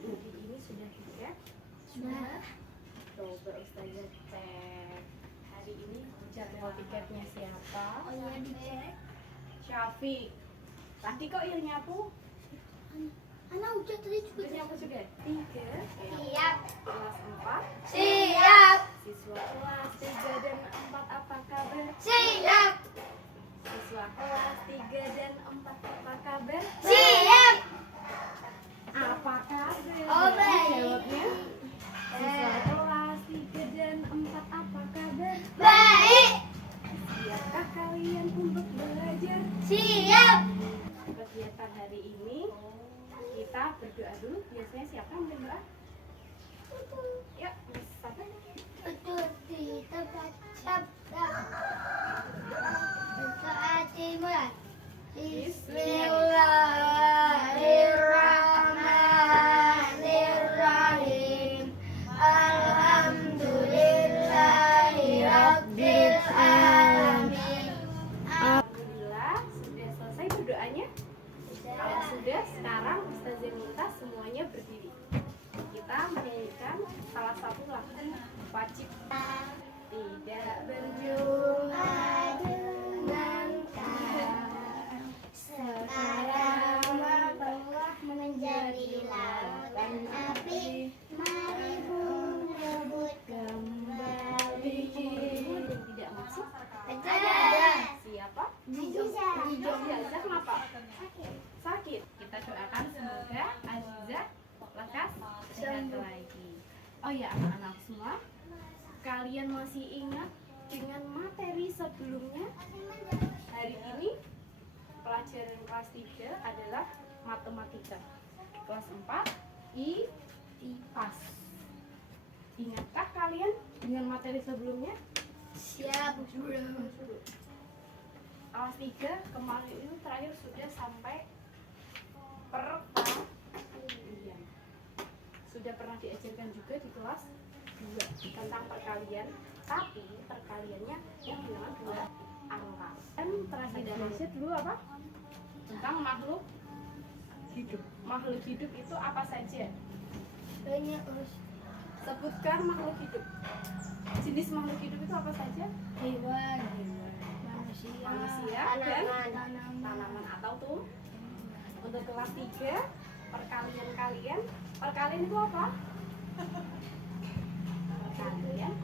Jadi ini sudah dicek? Sudah. Coba Ustazah cek. Hari ini jadwal tiketnya siapa? Oh iya dicek. Syafiq. Tadi kok Il nyapu? Anak udah tadi juga. Udah nyapu juga? 3. Siap. Kelas 4. Siap. Siswa kelas 3 dan 4 apa kabar? Siap. Siswa kelas 3 dan 4 apa kabar? Siap. Apa kabar? Oh, baik. Jawabnya. Siswa kelas 3 dan 4 apa kabar? Baik. Siapkah kalian untuk belajar? Siap. Kegiatan hari ini kita berdoa dulu. Biasanya siapa yang berdoa? Yuk, siapa? Betul di tempat sabda. Berdoa dimulai. Bismillahirrahmanirrahim. Alhamdulillahirabbil alamin. Alhamdulillah sudah selesai berdoanya. Kalau sudah, sekarang Ustazah minta semuanya berdiri. Kita menyanyikan salah satu lagu wajib. Tidak berjumpa dengan kau. Sekarang telah menjadi lautan api. Mari pun rebut kembali. yang tidak masuk. Ada. Siapa? Aziza. Aziza kenapa? Sakit. Kita doakan semoga Aziza lekas sehat lagi. Oh ya anak-anak semua, kalian masih ingat dengan materi sebelumnya? Hari ini pelajaran kelas 3 adalah matematika. Kelas 4 IPAS. Ingatkah kalian dengan materi sebelumnya? Siap. Kelas 3 kemarin itu terakhir sudah sampai perkalian. Sudah pernah diajarkan juga di kelas 2 tentang perkalian, tapi perkaliannya yang dengan 2 angka. Dan terakhir belajar dulu apa? Tentang makhluk hidup. Makhluk hidup itu apa saja? Banyak urus. Sebutkan makhluk hidup. Jenis makhluk hidup itu apa saja? Hewan. Manusia. dan Tanaman. tanaman atau tumbuh. Untuk kelas 3 perkalian kalian, perkalian itu apa? Perkalian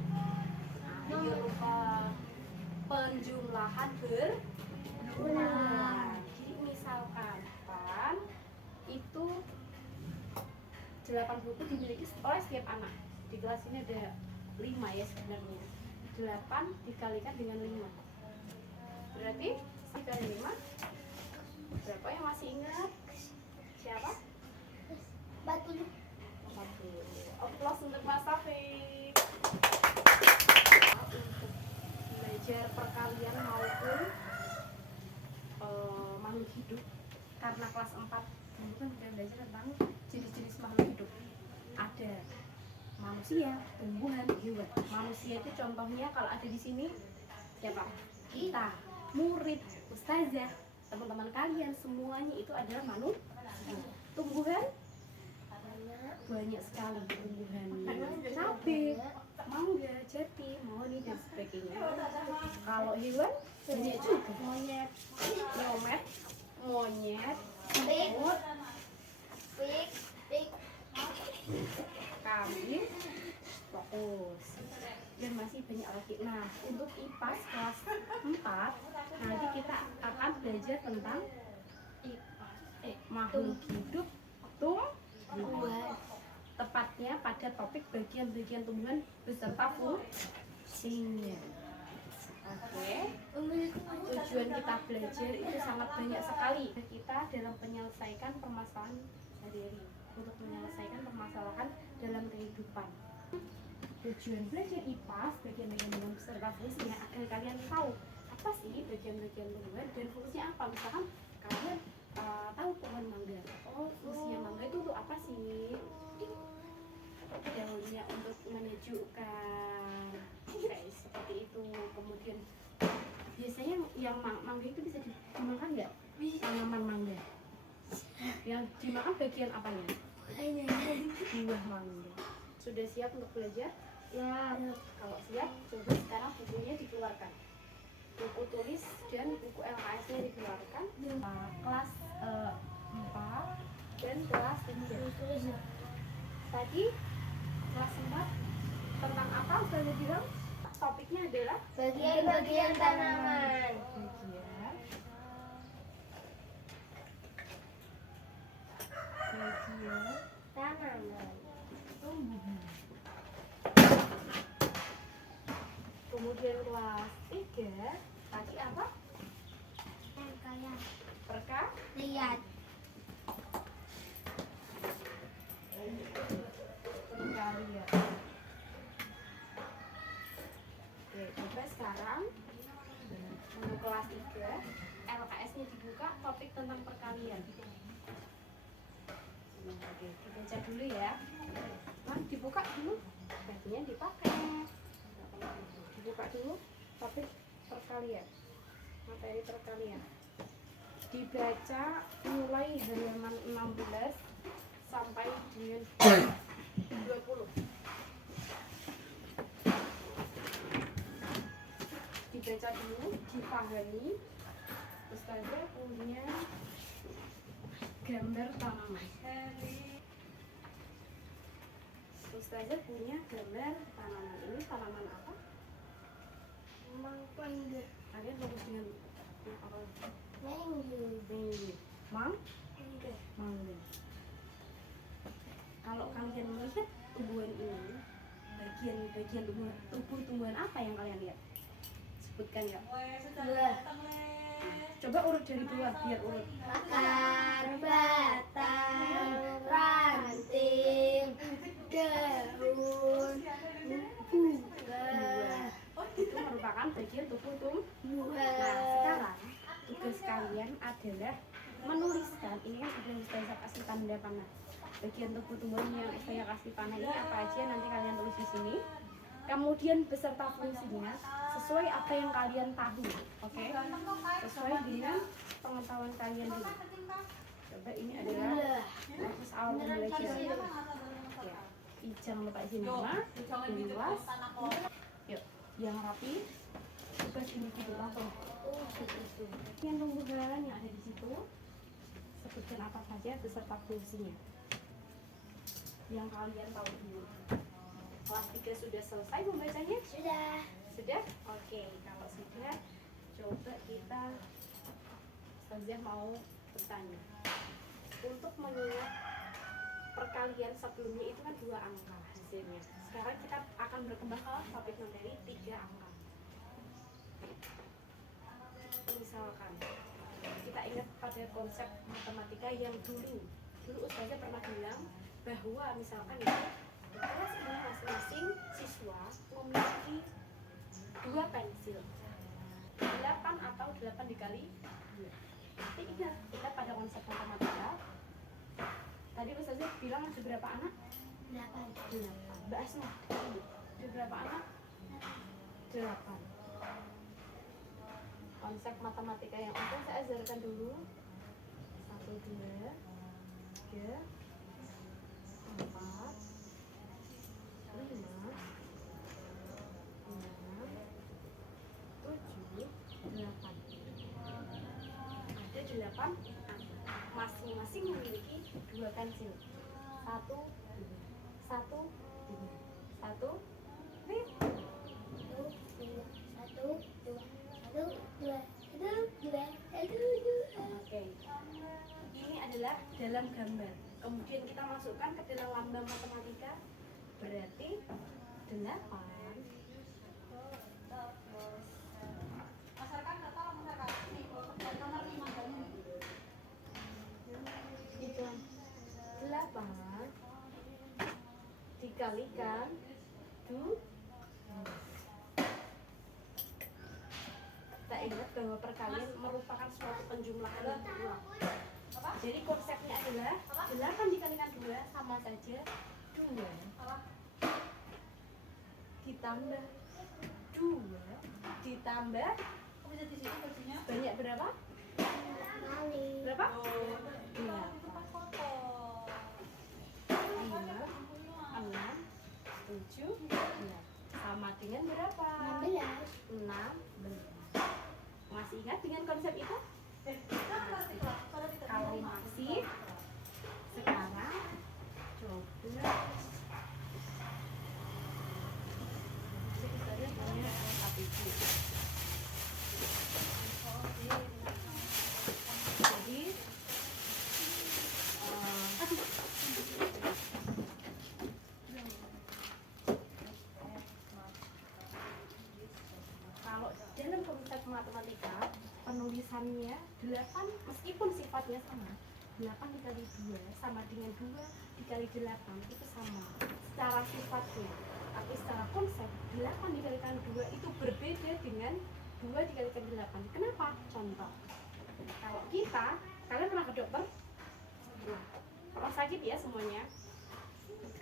berupa penjumlahan berulang. Jadi misalkan itu 8 buku dimiliki oleh setiap anak. Di kelas ini ada 5 ya sebenarnya. 8 dikalikan dengan 5 berarti 5. Berapa yang masih ingat? Siapa? 40. 40. Aplaus untuk Mas Taufik. Untuk belajar perkalian maupun makhluk hidup, karena kelas 4 dulu kan kita belajar tentang jenis-jenis makhluk hidup. Ada manusia, tumbuhan, hewan. Manusia itu contohnya kalau ada di sini siapa? Kita, murid, ustazah, teman-teman kalian, semuanya itu adalah manusia. Tumbuhan banyak sekali, tumbuhan cabai, mangga, jati, mahoni dan sebagainya. Kalau hewan banyak juga, monyet, semut, Pik. kambing, fokus, dan masih banyak lagi. Nah, untuk IPAS kelas 4 nanti kita akan belajar tentang makhluk hidup tumbuhan, tepatnya pada topik bagian-bagian tumbuhan beserta fungsinya. Oke, tujuan kita belajar itu sangat banyak sekali. Kita dalam menyelesaikan permasalahan sehari-hari, untuk menyelesaikan permasalahan dalam kehidupan. Tujuan belajar IPAS, bagian-bagian tumbuhan beserta fungsinya, agar kalian tahu apa sih bagian-bagian tumbuhan dan fungsinya apa. Misalkan kalian tahu pohon mangga, oh fungsinya mangga itu untuk apa sih? Daunnya untuk menyejukkan, kayak seperti itu. Kemudian biasanya yang mangga itu bisa dimakan nggak? Tanaman mangga yang dimakan bagian apanya? Buah mangga. Sudah siap untuk belajar? Ya. Kalau siap, coba sekarang bukunya dikeluarkan. Buku tulis dan buku LKS-nya dikeluarkan. Kelas 4 dan kelas 3. Tadi kelas 4 tentang apa Ustazah bilang? Topiknya adalah Bagian-bagian tanaman. Bagian Tanaman. tumbuhan. Kemudian kelas 3 tadi apa? Kayak Perkalian. lihat. Oke, coba sekarang untuk kelas 3 LKS-nya dibuka, topik tentang perkalian. Oke, dibaca dulu ya. Nah, dibuka dulu, bajunya dipakai. Dibuka dulu topik perkalian, materi perkalian. Dibaca mulai halaman 16 sampai dengan 20. Dibaca dulu, dipahami. Ustazah punya gambar tanaman. Ustazah punya gambar tanaman. Ini tanaman apa? Mangga. Kalian fokus dengan apa? Mango. Mangga. Kalau kalian melihat tumbuhan ini, bagian tumbuhan apa yang kalian lihat? Sebutkan ya. Buah. Coba urut dari bawah biar urut. Akar, batang, ranting, daun, bunga. Itu merupakan bagian tubuh tumbuhan. Buah. Nah, sekarang tugas kalian adalah menuliskan. Ini kan sudah saya kasih tanda panah. Bagian tubuh tumbuhan yang saya kasih panah ini apa aja nanti kalian tulis di sini. Kemudian beserta fungsinya sesuai apa yang kalian tahu, oke? Sesuai dengan pengetahuan kalian dulu. Coba ini adalah proses awal belajar. Ya, jangan lupa izin nama, luas. Yuk, yang rapi. Tugas individu langsung. Yang tumbuhan yang ada di situ, sebutkan apa saja beserta fungsinya yang kalian tahu dulu. Kelas 3 sudah selesai membacanya? Sudah. Sudah? Oke, kalau sudah, coba kita Ustazah mau bertanya. Untuk mengingat perkalian sebelumnya itu kan 2 angka hasilnya. Sekarang kita akan berkembang ke topik materi 3 angka. Misalkan kita ingat pada konsep matematika yang dulu Ustazah pernah bilang bahwa misalkan itu kelas ini masing-masing siswa memiliki 2 pensil 8 atau 8 dikali 2. Tapi ingat, kita pada konsep matematika tadi Ustazah bilang ada berapa anak? 8. Mbak Asma, ada berapa anak? 8. Konsep matematika yang akan saya ajarkan dulu 1, 2, 3, 4, 5, 6, 7, 8. Ada 8 masing-masing memiliki 2 pensil. 1, 2, 1, 2. Oke. Ini adalah dalam gambar. Kemudian kita masukkan ke dalam lambang matematika. Berarti 8. Itu 8 dikalikan 2. Kita ingat bahwa perkalian merupakan suatu penjumlahan yang berulang. Jadi konsepnya adalah 8 dikalikan 2 sama saja 2 ditambah 2 ditambah banyak berapa? Berapa? 8. 7, 9. Sama dengan berapa? 16. 16. Masih ingat dengan konsep itu? Kalau masih, sekarang coba punya KPQ. Jadi kalau dalam konsep matematika penulisannya 8 meskipun sifatnya sama, 8 dikali 2 sama dengan 2 dikali 8 itu sama secara sifatnya, tapi secara konsep 8 dikalikan 2 itu berbeda dengan 2 dikalikan 8. Kenapa? Contoh, kalau kalian pernah ke dokter? Nah, pernah sakit ya semuanya,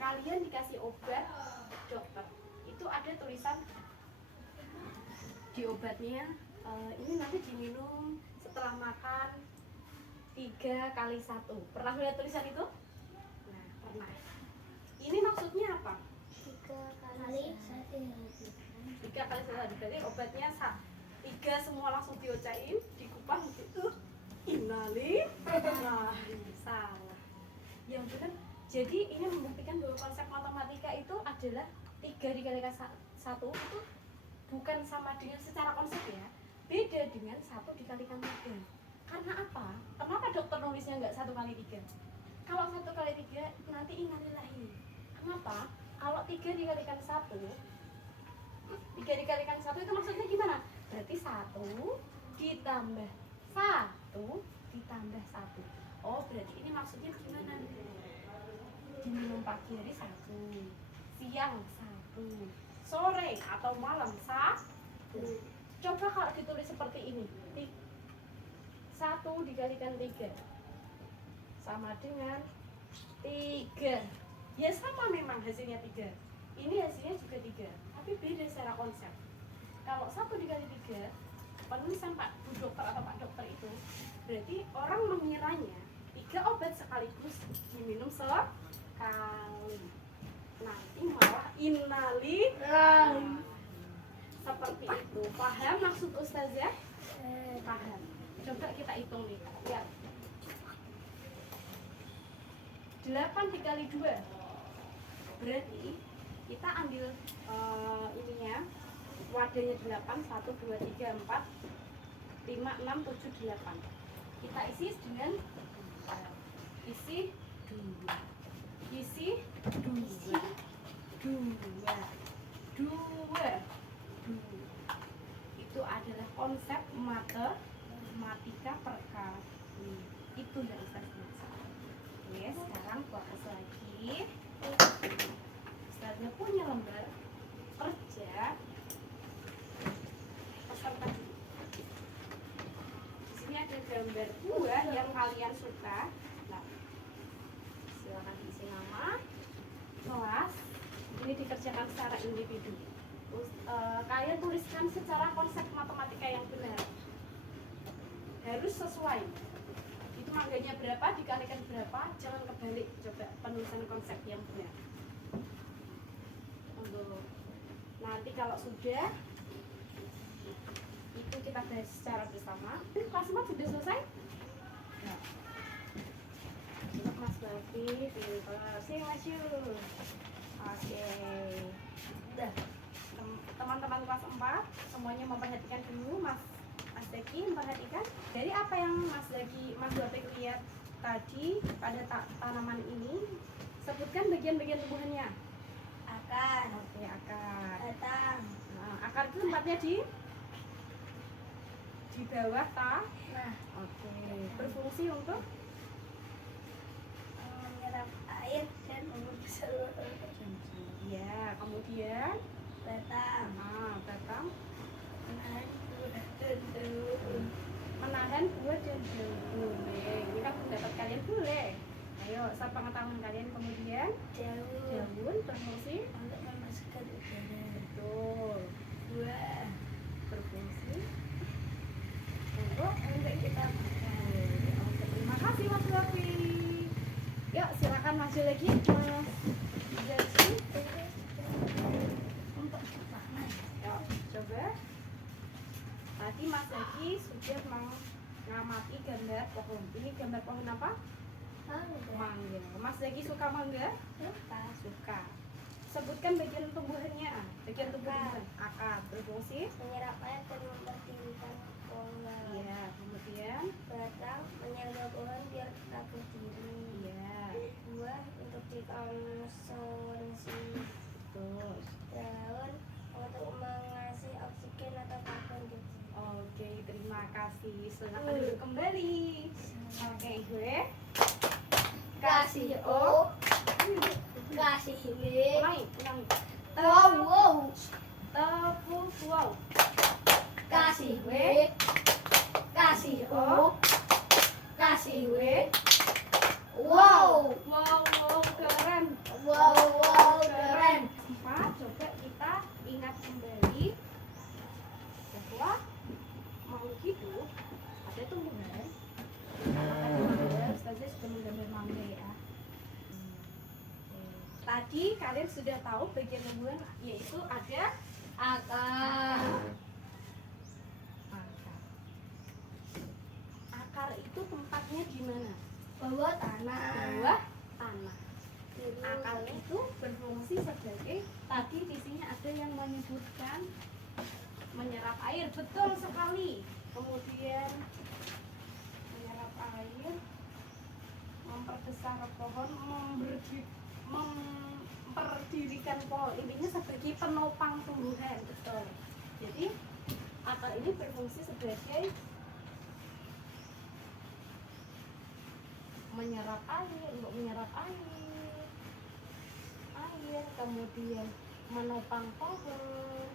kalian dikasih obat dokter, itu ada tulisan di obatnya, ini nanti diminum setelah makan 3 kali 1. Pernah lihat tulisan itu? Nah, pernah. Ini maksudnya apa? 3 kali 1. 3 kali 1. Berarti obatnya 3 semua langsung diocain, dikupang gitu. Innali. Nah, salah. Yang benar. Jadi ini membuktikan bahwa konsep matematika itu adalah 3 dikalikan 1 itu bukan sama dengan secara konsep ya, beda dengan 1 dikalikan 3. Karena apa? Kenapa dokter nulisnya nggak 1 kali 3? Kalau 1 kali 3 nanti innalillahi. Kenapa? Kalau 3 dikalikan 1, 3 dikalikan 1 itu maksudnya gimana? Berarti 1 ditambah 1 ditambah 1. Oh, berarti ini maksudnya gimana? Diminum pagi hari 1, siang 1, sore atau malam 1. Coba kalau ditulis seperti ini, 1 dikalikan 3 sama dengan 3. Ya sama memang hasilnya 3. Ini hasilnya juga 3, tapi beda secara konsep. Kalau 1 dikali 3, penulisan Pak Bu Dokter atau Pak Dokter itu berarti orang mengiranya 3 obat sekaligus diminum sekali. Nanti malah innali. Seperti itu. Paham maksud Ustazah? Paham. Coba kita hitung nih. Lihat. 8 dikali 2. Berarti kita ambil ininya, wadahnya 8, 1, 2, 3, 4, 5, 6, 7, 8. Kita isi dengan isi 2. Isi 2. 2. Itu adalah konsep matematika perkali. Itu yang Ustaz maksud. Oke, sekarang fokus lagi. Ustaznya punya lembar kerja peserta. Di sini ada gambar buah yang kalian suka. Nah, silakan isi nama, kelas. Ini dikerjakan secara individu. Kalian tuliskan secara konsep matematika yang benar. Harus sesuai. Itu mangganya berapa dikalikan berapa, jangan kebalik. Coba penulisan konsep yang benar. Untuk nanti kalau sudah itu kita bahas secara bersama. Kelas 4 sudah selesai? Ya. Untuk Mas Bafi, sing Mas Yu. Oke. Udah. Teman-teman kelas 4 semuanya memperhatikan dulu. Mas Zaki memperhatikan dari apa yang Mas Bafi lihat tadi pada tanaman ini. Sebutkan bagian-bagian tubuhannya. Akar. Oke, akar. Batang. Nah, akar itu tempatnya di bawah Nah, Oke. Berfungsi untuk menyerap air dan membesar. ya, kemudian Batang. batang Menahan buah dan daun. menahan buah dan daun. Ini kan pendapat kalian boleh. Ayo, siapa pengetahuan kalian. Kemudian daun berfungsi Untuk memasukkan udara. betul. Buah. Berfungsi Untuk kita makan. Oke, terima kasih Mas Bafi. Yuk, silakan maju lagi Mas Zaki. coba. Tadi Mas Zaki sudah mengamati gambar pohon. Ini gambar pohon apa? Mangga. Mas Zaki suka mangga? Suka. Sebutkan bagian tumbuhannya. Bagian tumbuhan. Akar berfungsi menyerap air dan mempertinggikan pohon. iya, kemudian Batang menyangga pohon biar tetap berdiri. iya, Buah untuk dikonsumsi. terus Daun untuk mengasih oksigen atau karbon dioksida. oke, terima kasih. Silakan duduk kembali. Oke, gue Kasih O, kasih W. ulangi. Wow, Tepung wow. kasih W, kasih O, kasih W. Wow, Wow, keren. wow, keren. Pak, coba kita ingat kembali bahwa makhluk hidup ada tumbuhan. Ustazah sudah menggambar mangga ya. Tadi kalian sudah tahu bagian tumbuhan yaitu ada Akar. akar. Akar itu tempatnya di mana? Bawah tanah. Bawah tanah. Akar itu berfungsi sebagai, tadi di sini ada yang menyebutkan menyerap air, betul sekali. Kemudian menyerap air, memperbesar pohon, memperdirikan pohon. Intinya sebagai penopang tumbuhan, betul. Jadi akar ini berfungsi sebagai menyerap air, untuk menyerap air, kemudian menopang pohon.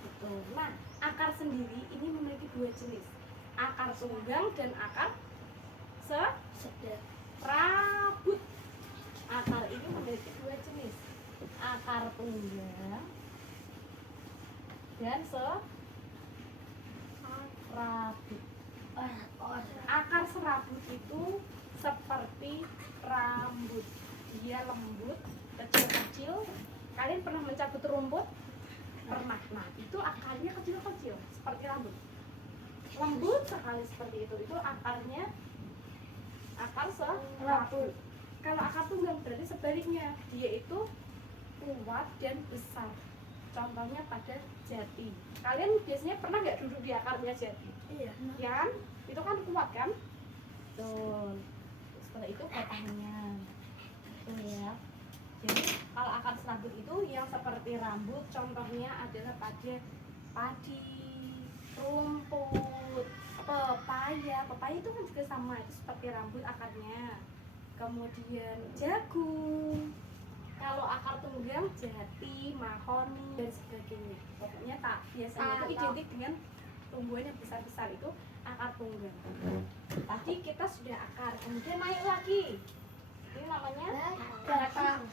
Betul. Nah, akar sendiri ini memiliki dua jenis, akar tunggang dan akar serabut. Akar ini memiliki dua jenis, akar tunggang dan serabut. Akar serabut itu seperti rambut, dia lembut, kecil-kecil. Kalian pernah mencabut rumput? Pernah. Nah, itu akarnya kecil-kecil seperti rambut, lembut sekali seperti itu. Itu akarnya akar serabut. Kalau akar tunggang berarti sebaliknya, dia itu kuat dan besar. Contohnya pada jati. Kalian biasanya pernah nggak duduk di akarnya jati? Iya. Ya kan? Itu kan kuat kan? Betul. Setelah itu batangnya. Tuh ya. Jadi kalau akar serabut itu yang seperti rambut, contohnya adalah pada padi, rumput, pepaya. Pepaya itu kan juga sama, itu seperti rambut akarnya. Kemudian jagung. Kalau akar tunggang jati, mahoni dan sebagainya. Pokoknya tak biasanya itu identik dengan tumbuhan yang besar-besar, itu akar tunggang. Tadi kita sudah akar, kemudian naik lagi. Ini namanya Batang.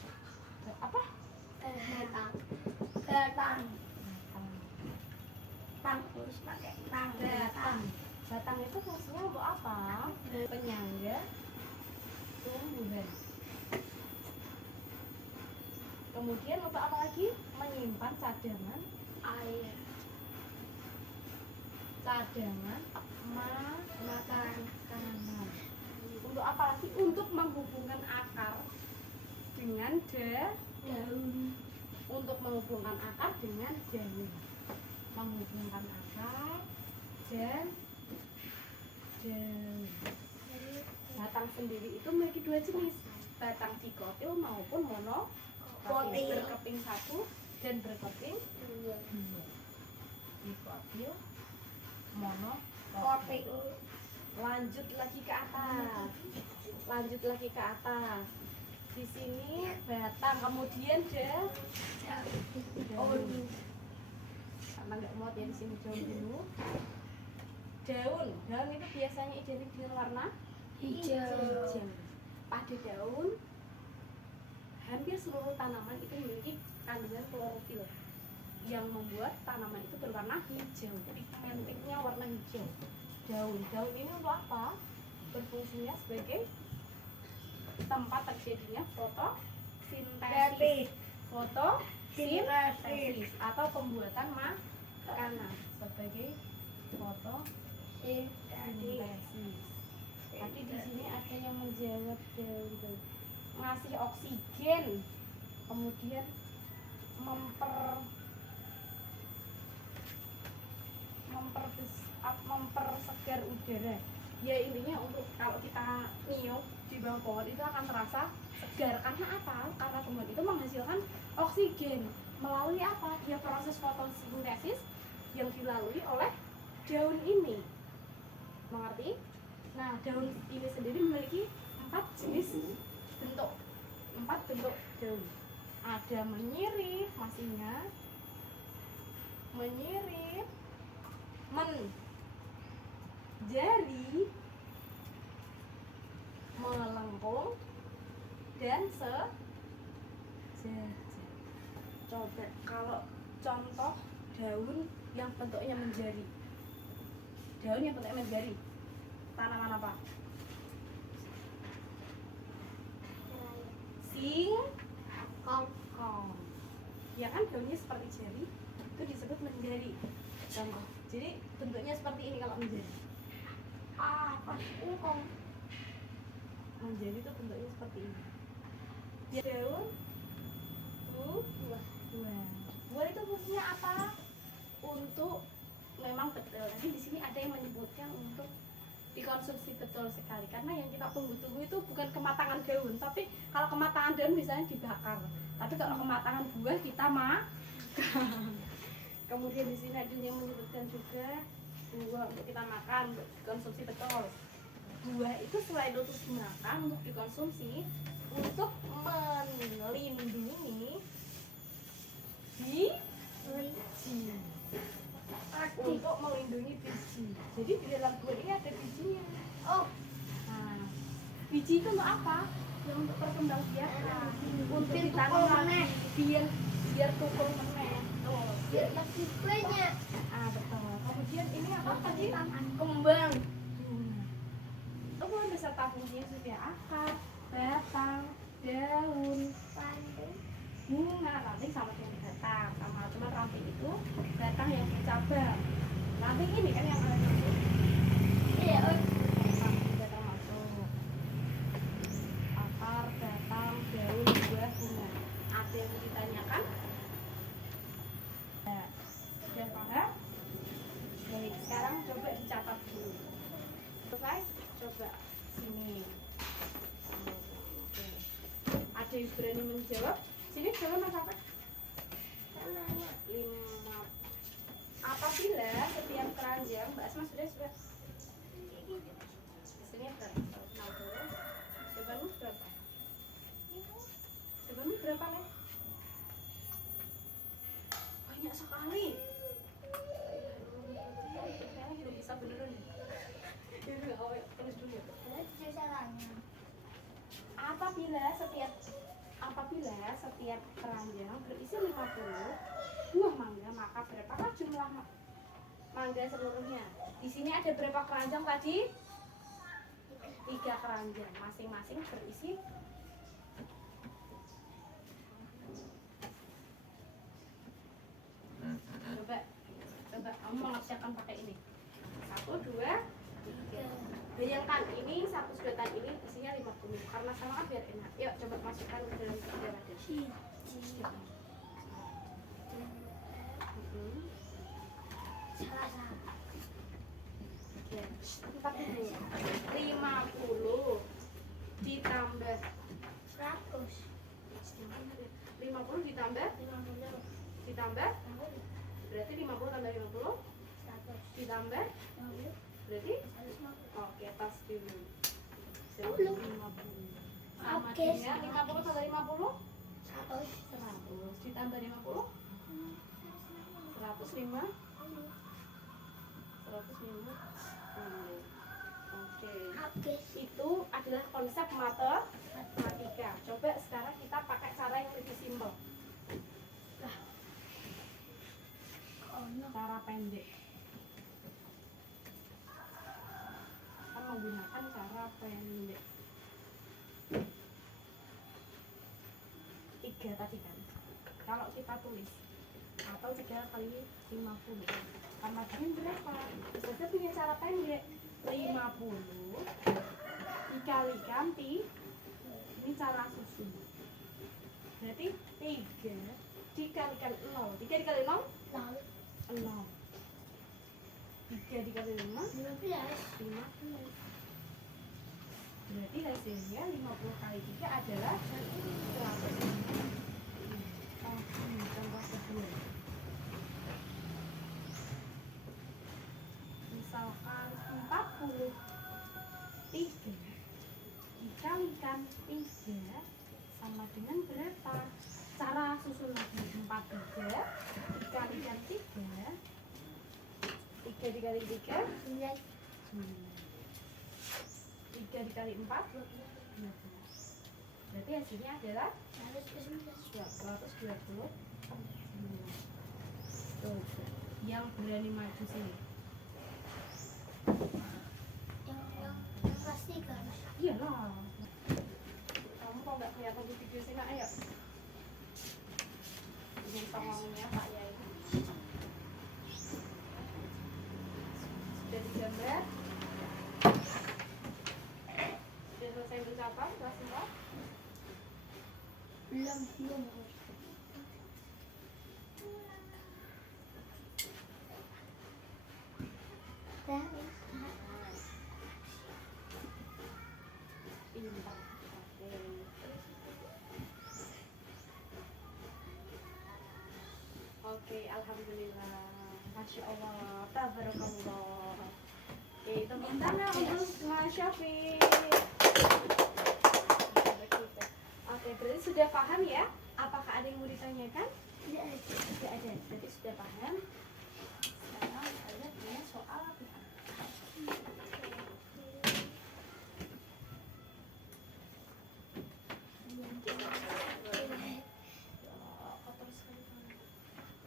apa? Batang. Tang terus pakai tang. Batang. Batang itu fungsinya untuk apa? Penyangga tumbuhan. Kemudian untuk apa lagi? Menyimpan cadangan Air. cadangan Makan. makanan. Untuk apa lagi? Untuk menghubungkan akar dengan Daun. untuk menghubungkan akar dengan daun. Menghubungkan akar dan daun. Batang sendiri itu memiliki dua jenis, batang dikotil maupun monokotil, berkeping satu dan berkeping dua. Dikotil, monokotil. Lanjut lagi ke atas. Di sini batang, kemudian daun. Karena nggak muat ya di sini daun dulu. Daun itu biasanya identik dengan warna Hijau. Pada daun, hampir seluruh tanaman itu memiliki kandungan klorofil yang membuat tanaman itu berwarna hijau. Pigmennya warna hijau. Daun ini untuk apa? Berfungsinya sebagai tempat terjadinya fotosintesis. sintesis atau pembuatan makanan sebagai fotosintesis. Tapi di sini ada yang menjawab daun ngasih oksigen, kemudian mempersegar udara. Ya intinya untuk kalau kita niup di bawah pohon itu akan terasa segar. Karena apa? Karena tumbuhan itu menghasilkan oksigen melalui apa? Ya proses fotosintesis yang dilalui oleh daun ini. Mengerti? Nah, daun ini sendiri memiliki 4 bentuk daun. Ada menyirip, masih ingat? Menyirip, menjari, melengkung, dan sejajar. Coba kalau contoh daun yang bentuknya menjari. Daun yang bentuknya menjari. Tanaman apa? Singkong. Ya kan daunnya seperti jari, itu disebut menjari. Contoh. Jadi bentuknya seperti ini kalau menjari. Apa? Singkong. Menjari itu bentuknya seperti ini. Ya, daun buah itu fungsinya apa? Untuk memang betul. Tapi di sini ada yang menyebutkan untuk dikonsumsi betul sekali, karena yang kita tunggu-tunggu itu bukan kematangan daun, tapi kalau kematangan daun misalnya dibakar, tapi kalau kematangan buah kita makan. Kemudian di sini ada yang menyebutkan juga buah untuk kita makan, untuk dikonsumsi betul. Buah itu selain untuk dimakan, untuk dikonsumsi, untuk melindungi biji. Untuk melindungi biji. Jadi di dalam buah ini ada bijinya. Oh. Nah, biji itu untuk apa? Yang untuk perkembangbiakan. Untuk ditanam lagi. Biar tukul meneh. Oh, biar lebih banyak. Betul. Kemudian ini apa tadi? Kembang. Itu kan beserta fungsinya sudah akar, batang, daun, bunga, ranting sama yang batang. Sama cuma ranting itu batang yang bercabang. Ranting ini kan yang ada di situ. Iya, batang masuk. Akar, batang, daun, buah, bunga. Ada yang mau ditanyakan? Nah, sudah paham? Baik, sekarang coba dicatat dulu. Selesai? Coba sini. Oke. Ada yang berani menjawab? Sini coba Mas apa? 5. Apabila setiap keranjang, Mbak Asma sudah. Sini berapa? 60. Jawabanmu berapa? Jawabanmu berapa, Leh? Banyak sekali. Saya belum bisa beneran ya. Ini tulis dulu ya. Apabila setiap keranjang berisi 50 buah mangga, maka berapakah jumlah mangga seluruhnya? Di sini ada berapa keranjang tadi? 3 keranjang, masing-masing berisi. Coba kamu mengerjakan pakai ini. 1, 2, 3. Bayangkan ini satu sedotan ini isinya 50. Karena sama kan biar enak. Yuk coba masukkan ke dalam sedotan. Tempat dulu. 50 ditambah 100. 50 ditambah berarti 50 tambah 50 ditambah berarti oke, tas dulu 50 sama dia 50 tambah 50 100 ditambah 50 105 Oke. Itu adalah konsep matematika. Coba sekarang kita pakai cara yang lebih simpel. Cara pendek. Kita menggunakan cara pendek. 3 tadi kan. kalau kita tulis atau 3 kali 50 kalimatnya berapa? Ustazah punya cara pendek. 50 dikalikan ini cara susun, berarti 3 dikalikan 0. 3 dikali 0 0. 3 dikali 5 15. Berarti hasilnya 50 kali 3 adalah 100. Contoh kedua, misalkan 43 dikalikan 3 sama dengan berapa? Cara susun lagi. 43 dikalikan 3 dikali 3 3 dikali 4 12. Berarti hasilnya adalah 120. Tuh, yang berani maju sini. Yang pasti kan. Iyalah. Kamu kok nggak kelihatan di video sini? Ayo. Ini songongnya Pak Yai. Sudah digambar? Sudah selesai bercakap kelas 4? Belum. Pintar. Oke, alhamdulillah. Masya Allah, tabarakallah. Oke, tepuk tangan untuk Mas Syafiq. Oke, berarti sudah paham ya? Apakah ada yang mau ditanyakan? Tidak ada. Berarti sudah paham. Sekarang saya punya soal latihan. Kotor sekali tangan.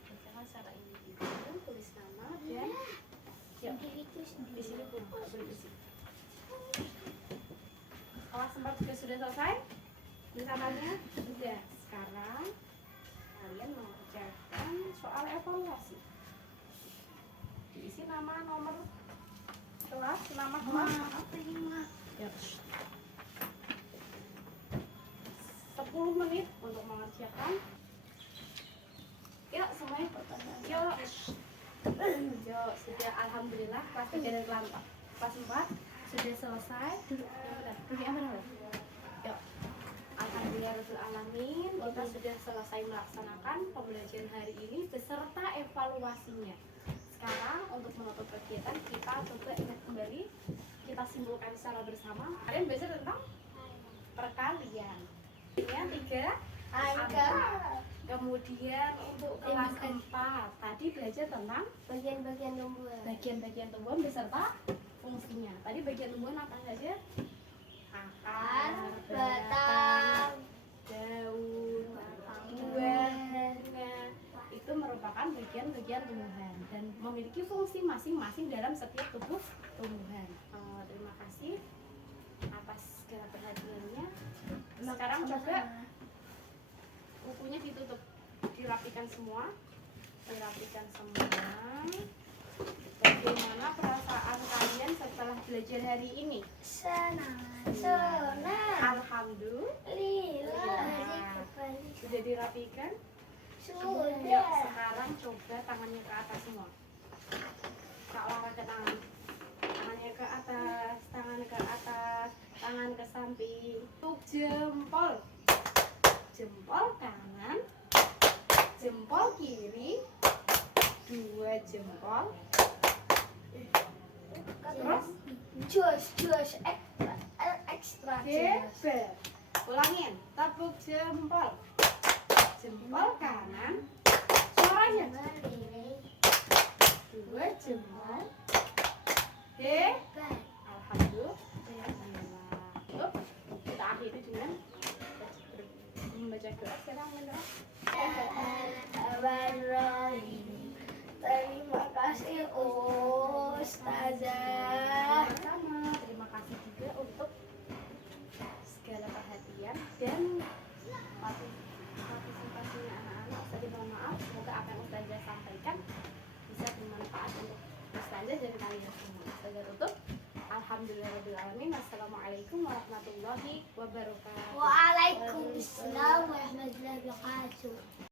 Bacakan secara individu, tulis nama dan di sini pun boleh isi. Kelas 4 juga sudah selesai? Tulisannya sudah. Sekarang kalian mengerjakan soal evaluasi. Diisi nama, nomor kelas, nama kelas. Ya. 10 menit untuk mengerjakan. Yuk semuanya pertanyaan. Yuk, sudah alhamdulillah kelas 3 dan kelas 4 sudah selesai. Duduk yang benar. Yuk. Alhamdulillah Rabbil Alamin, kita sudah selesai melaksanakan pembelajaran hari ini beserta evaluasinya. Sekarang untuk menutup kegiatan kita coba ingat kembali, kita simpulkan secara bersama. Kalian belajar tentang perkalian. Ini 3 angka. Kemudian untuk kelas 4 tadi belajar tentang Bagian-bagian tumbuhan. bagian-bagian tumbuhan beserta fungsinya. Tadi bagian tumbuhan apa saja? Akar, batang, daun, buah, bunga. Itu merupakan bagian-bagian tumbuhan dan memiliki fungsi masing-masing dalam setiap tubuh tumbuhan. Terima kasih atas segala perhatiannya. Sekarang coba bukunya ditutup, dirapikan semua. Bagaimana perasaan kalian setelah belajar hari ini? Senang. Alhamdulillah. Sudah dirapikan? Yuk, Sudah. sekarang coba tangannya ke atas semua. Kak Lara ke tangan. Tangannya ke atas, tangan ke samping. Untuk jempol. Jempol kanan, jempol kiri, 2 jempol. Terus jos ekstra Debel. Ulangin, tepuk jempol. Jempol kanan, suaranya 2 jempol. Alhamdulillah. Yuk, kita akhiri dengan membaca doa. Sekarang mendoa. Terima kasih Ustazah. Sama, terima kasih juga untuk segala perhatian dan partisipasinya anak-anak. mana Ustazah mohon maaf. Semoga apa yang Ustazah sampaikan bisa bermanfaat untuk Ustazah dan kalian semua. Ustazah tutup. Alhamdulillahirrahmanirrahim. Assalamualaikum warahmatullahi wabarakatuh. Waalaikumsalam warahmatullahi wabarakatuh.